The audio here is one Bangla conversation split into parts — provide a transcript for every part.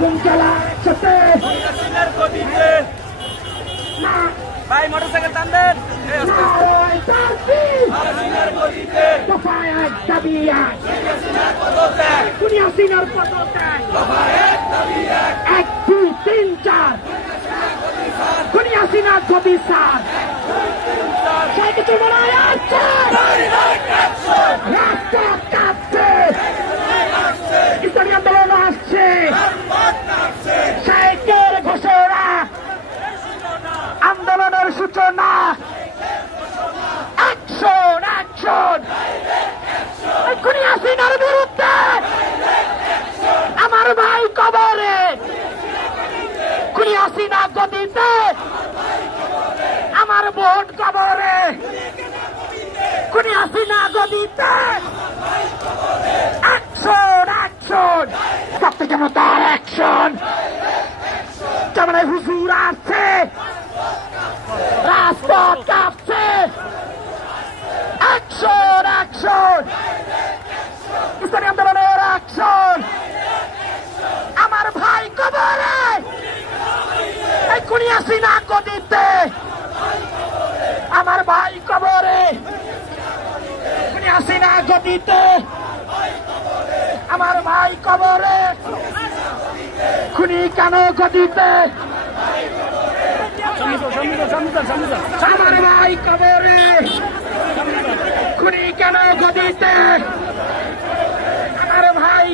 আগুন জ্বালা একসাথে ভাই মোটরসাইকেল টান দেন দফায় এক দাবি এক দুনিয়া সিনার পদত্যাগ 1 2 3 4 দুনিয়া সিনার গদি সার সেই কিছু মনে আসছে রাস্তা কাঁপছে ইসলামী আন্দোলন আসছে শেখের ঘোষণা আন্দোলনের সূচনা অ্যাকশন অ্যাকশন এক্ষুনি হাসিনার বিরুদ্ধে আমার ভাই কবরে খুনি হাসিনা গদিতে আমার বোন কবরে খুনি হাসিনা গদিতে অ্যাকশন অ্যাকশন সবথেকে কেন তার অ্যাকশন যেমন হুজুর আসছে রাজপথ কাঁপছে অ্যাকশন অ্যাকশন ইসলামী আন্দোলনের অ্যাকশন আমার ভাই কবরে এই খুনি হাসিনা গদিতে আমার ভাই কবরে খুনি হাসিনা গদিতে আমার ভাই কবরে খুনি কেন গদিতে আমার ভাই কবরে খুনি কেন গদিতে আমার ভাই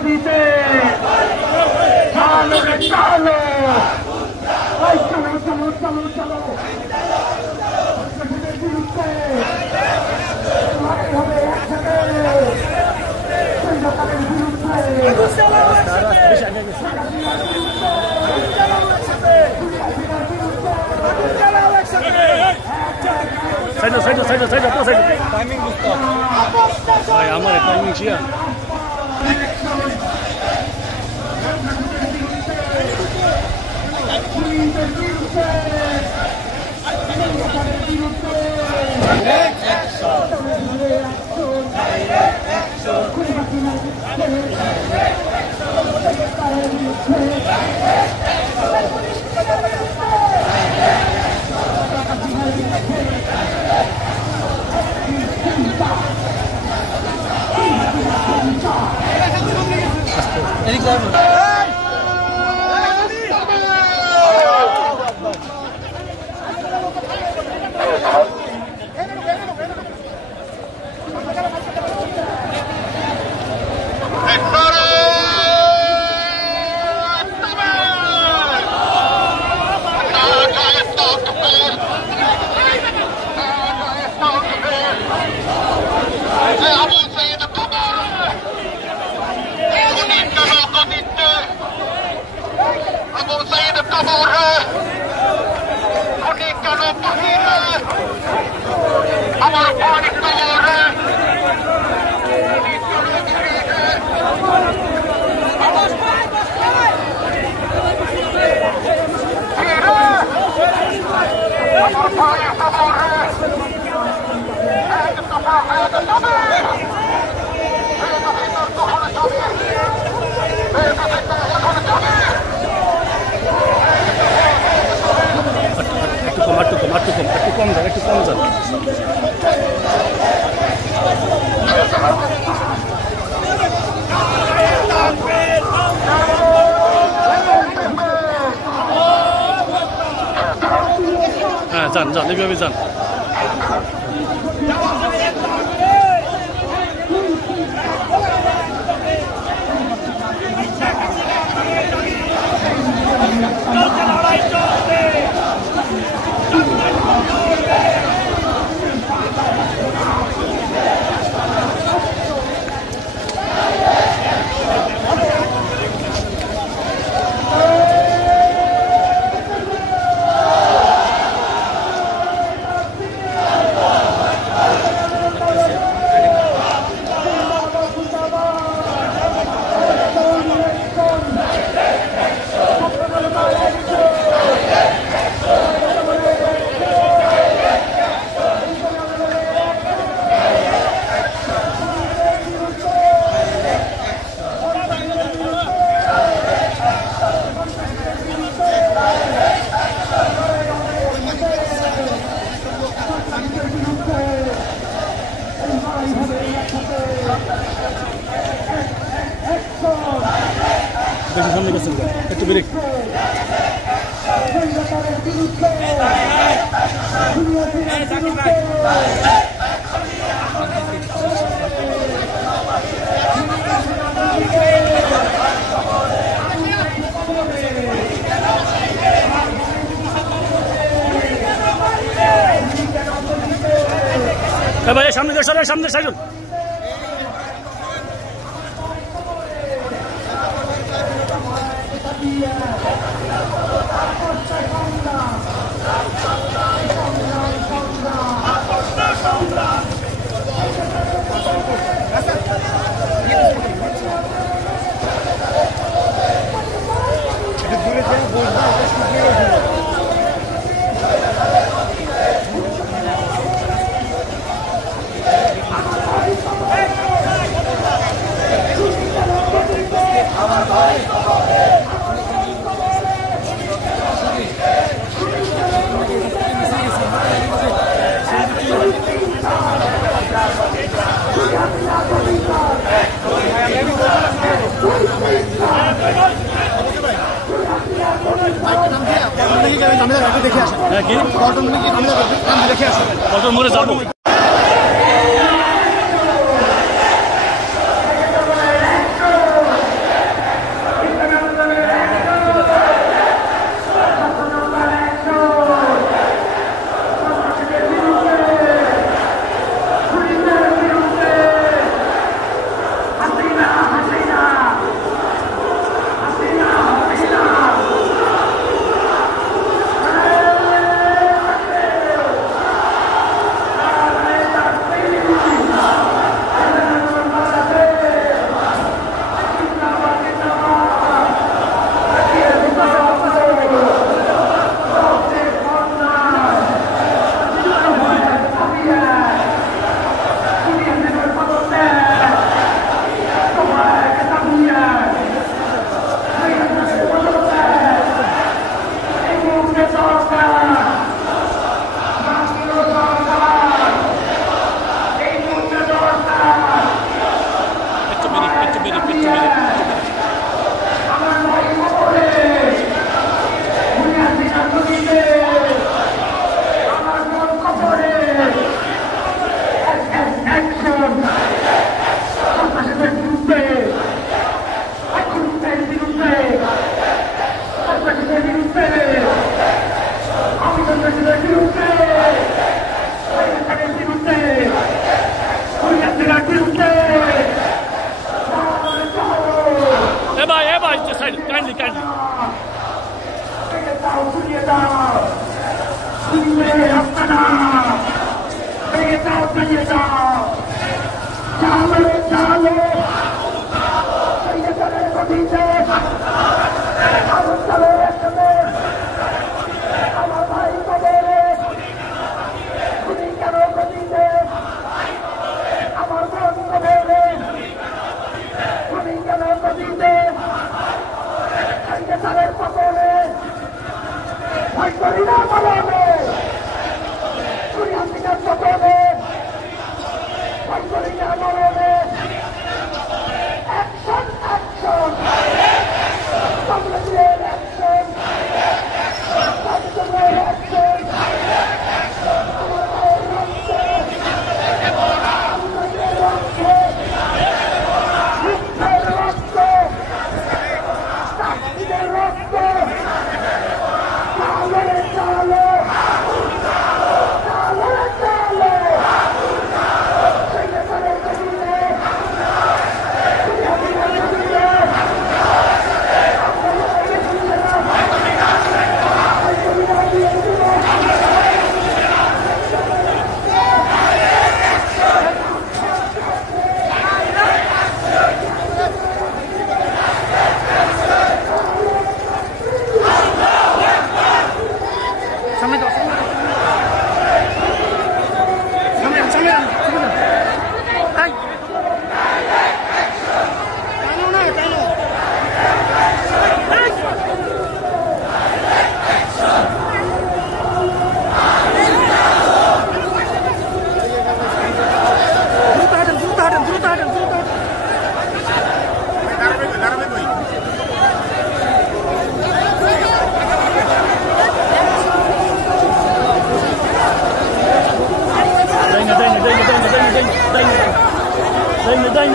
দিতে চলো রে চলো চলো চলো চলো চলো আমার টাইমিং ছিল একটু কম যান যান যান এইভাবে যান। বেশি সামনে গেছেন একটু ব্রেক। ভাই সামনে সরে সামনে সাইডুন। দেখে আসেন কি দেখে আসেন পল্টন মোড়ে যাবো।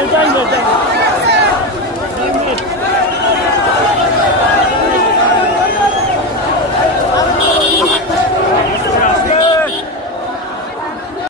যাই না